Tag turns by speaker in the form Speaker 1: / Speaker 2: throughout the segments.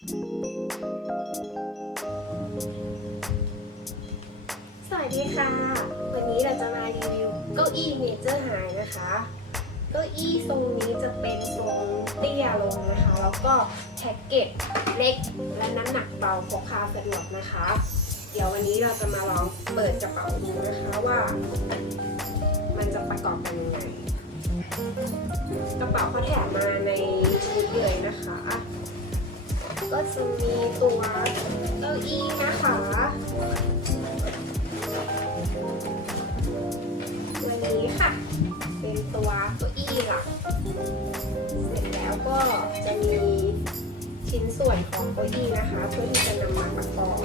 Speaker 1: สวัสดีค่ะ วันนี้เราจะมารีวิวเก้าอี้เนเจอร์ไฮนะคะ เก้าอี้ทรงนี้จะเป็นทรงเตี้ยลงนะคะ แล้วก็แพ็กเกจเล็กและน้ำหนักเบาพกพาสะดวกนะคะ เดี๋ยววันนี้เราจะมาลองเปิดกระเป๋าดูนะคะว่า ก็จะมีตัวเก้าอี้นะคะตัวนี้ค่ะ เป็นตัวเก้าอี้หลักเสร็จแล้วก็จะมีชิ้นส่วนของเก้าอี้นะคะ เพื่อที่จะนำมาประกอบ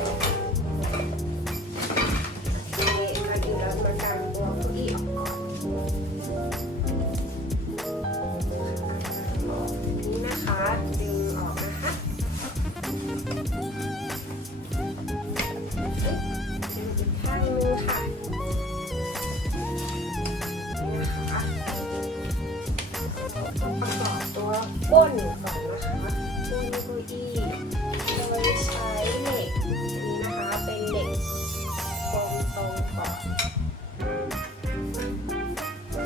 Speaker 1: มาดูแล้วมากันตัว เอ๊ะดึงอีกข้างนึงค่ะนี่นะคะต้องประกอบตัวก้นก่อนนะคะก้นเก้าอี้โดยใช้เหล็กอันนี้นะคะเป็นเหล็กกลมตรงก่อนโอ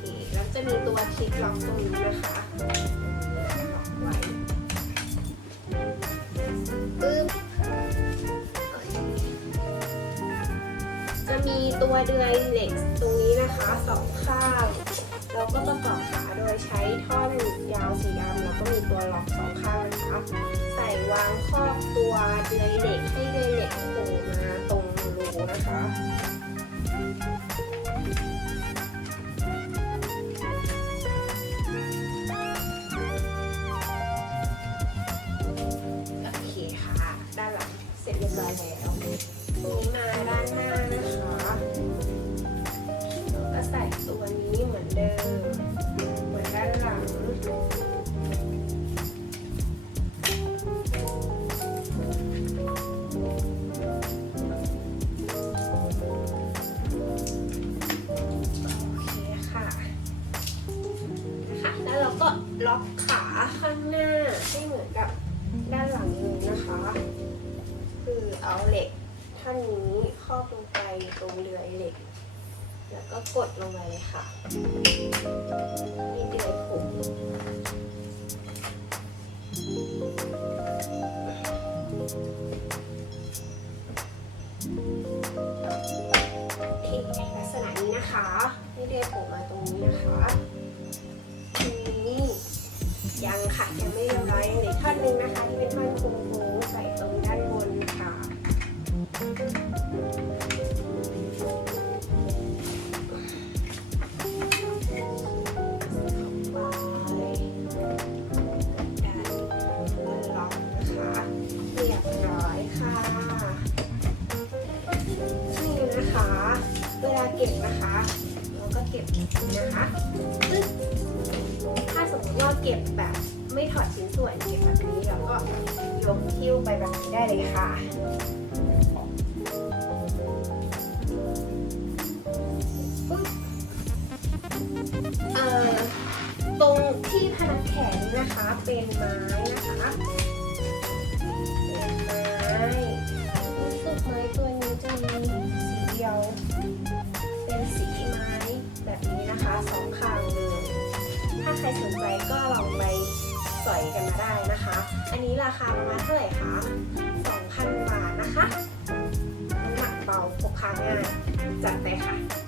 Speaker 1: เคแล้วจะมีตัวคลิปล็อกตรงนี้นะคะ ปึ๊บจะมีตัวเดือยเหล็กตรงนี้นะคะสองข้างแล้วก็ประกอบขาโดยใช้ท่อนยาวสีดำแล้วก็มีตัวล็อกสองข้างนะคะ ใส่วางครอบตัวเดือยเหล็กให้เดือยเหล็กโผล่มาตรงรูนะคะ สร็จเรียบร้อยแล้วนี้มาด้านหน้านะคะก็ใส่ตัวนี้เหมือนเดิมเหมือนด้านหลังโอเคค่ะนะคะแล้วเราก็ล็อกขาข้างหน้าให้เหมือนกับด้านหลังเลยนะคะ คือเอาเหล็กท่านนี้ครอบลงไปตรงเรือยเหล็ก แล้วก็กดลงไปเลยค่ะนี่เดือยผมโอเคลักษณะนี้นะคะนี่เดือยผมมาตรงนี้นะคะทีนี้ยังค่ะยังไม่เรียบร้อยยังเหลืออกท่อนหนึงนะคะ ที่เป็นท่อนโค้งๆใส่ตรงด้านบน เรียบร้อยค่ะนี่นะคะเวลาเก็บนะคะเราก็เก็บนะคะถ้าสมมติว่าเก็บแบบ ไม่ถอดชิ้นส่วนเก็บแบบนี้เราก็ยกคิ้วไปแบบนี้ได้เลยค่ะเออตรงที่พนักแขนนี้นะคะเป็นไม้นะคะเป็นไม้รู้สึกไม้ตัวนี้จะมีสีเดียว เป็นสีไม้แบบนี้นะคะสองข้างเลย ถ้าใครสนใจก็ลองไป สอยกันมาได้นะคะ อันนี้ราคาประมาณเท่าไหร่คะ2,000 บาทนะคะน้ำหนักเบาพกพาง่ายจัดไปค่ะ